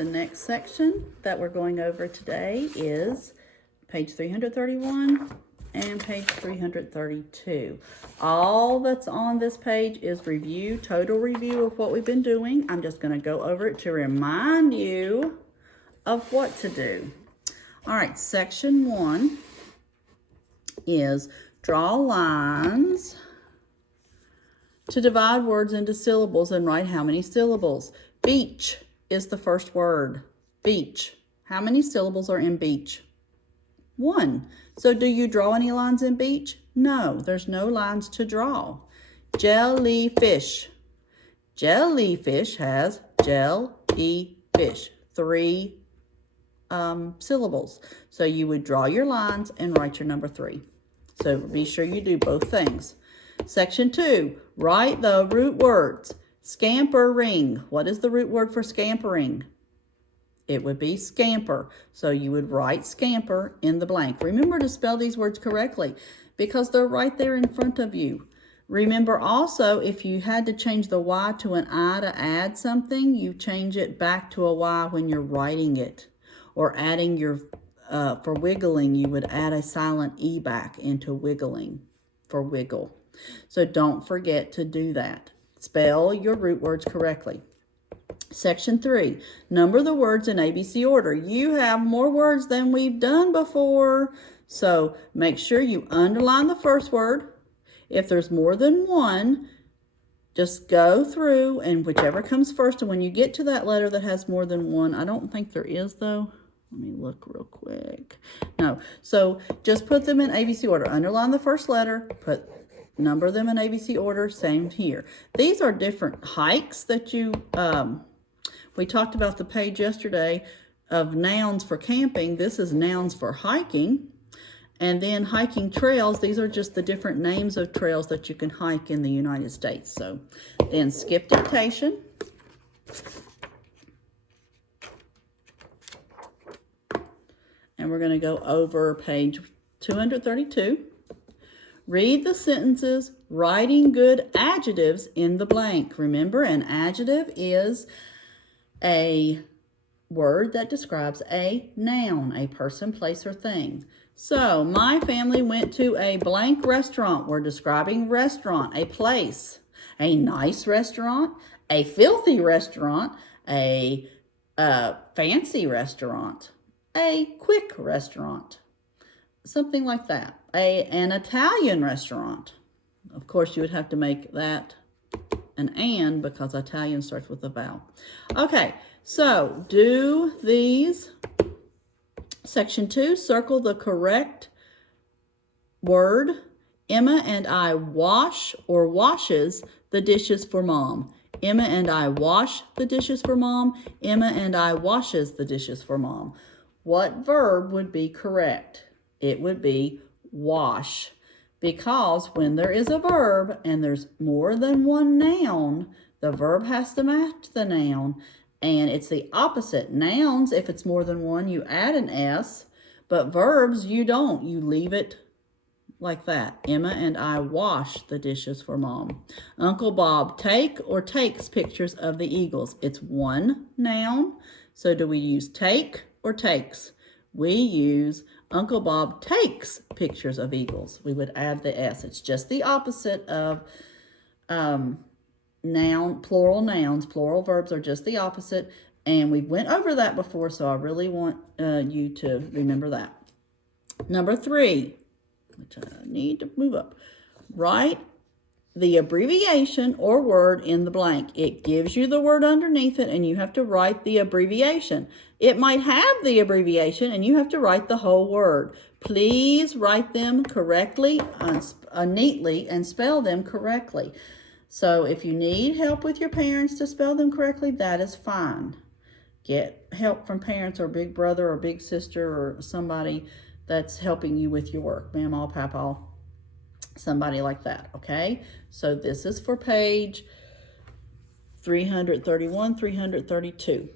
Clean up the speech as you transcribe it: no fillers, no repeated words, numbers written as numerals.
The next section that we're going over today is page 331 and page 332. All that's on this page is review, total review of what we've been doing. I'm just going to go over it to remind you of what to do. All right, section 1 is draw lines to divide words into syllables and write how many syllables. Beach is the first word. Beach. How many syllables are in beach? 1. So do you draw any lines in beach? No, there's no lines to draw. Jellyfish. Jellyfish has jellyfish. 3 syllables. So you would draw your lines and write your number 3. So be sure you do both things. Section 2, write the root words. Scampering. What is the root word for scampering? It would be scamper. So you would write scamper in the blank. Remember to spell these words correctly because they're right there in front of you. Remember also, if you had to change the Y to an I to add something, you change it back to a Y when you're writing it. Or adding your, for wiggling, you would add a silent E back into wiggling for wiggle. So don't forget to do that. Spell your root words correctly. Section 3, number the words in ABC order. You have more words than we've done before. So make sure you underline the first word. If there's more than one, just go through and whichever comes first. And when you get to that letter that has more than one, I don't think there is though. Let me look real quick. No, so just put them in ABC order. Underline the first letter, number them in ABC order, same here. These are different hikes that you, we talked about the page yesterday of nouns for camping. This is nouns for hiking. And then hiking trails, these are just the different names of trails that you can hike in the United States. So then skip dictation. And we're going to go over page 232. Read the sentences, writing good adjectives in the blank. Remember, an adjective is a word that describes a noun, a person, place, or thing. So, my family went to a blank restaurant. We're describing restaurant, a place, a nice restaurant, a filthy restaurant, a fancy restaurant, a quick restaurant. Something like that. An Italian restaurant. Of course, you would have to make that an and because Italian starts with a vowel. Okay, so do these. Section 2, circle the correct word. Emma and I wash or washes the dishes for Mom. Emma and I wash the dishes for Mom. Emma and I washes the dishes for Mom. What verb would be correct? It would be wash, because when there is a verb and there's more than one noun, the verb has to match the noun, and it's the opposite. Nouns, if it's more than one, you add an S, but verbs, you don't. You leave it like that. Emma and I wash the dishes for Mom. Uncle Bob takes pictures of the eagles. It's one noun, so do we use take or takes? We use Uncle Bob takes pictures of eagles. We would add the S. It's just the opposite of plural nouns. Plural verbs are just the opposite. And we went over that before, so I really want you to remember that. Number 3, which I need to move up. Write the abbreviation or word in the blank. It gives you the word underneath it, and you have to write the abbreviation. It might have the abbreviation, and you have to write the whole word. Please write them correctly, neatly, and spell them correctly. So if you need help with your parents to spell them correctly, that is fine. Get help from parents or big brother or big sister or somebody that's helping you with your work. Mama, Papa, somebody like that, okay? So this is for page 331, 332.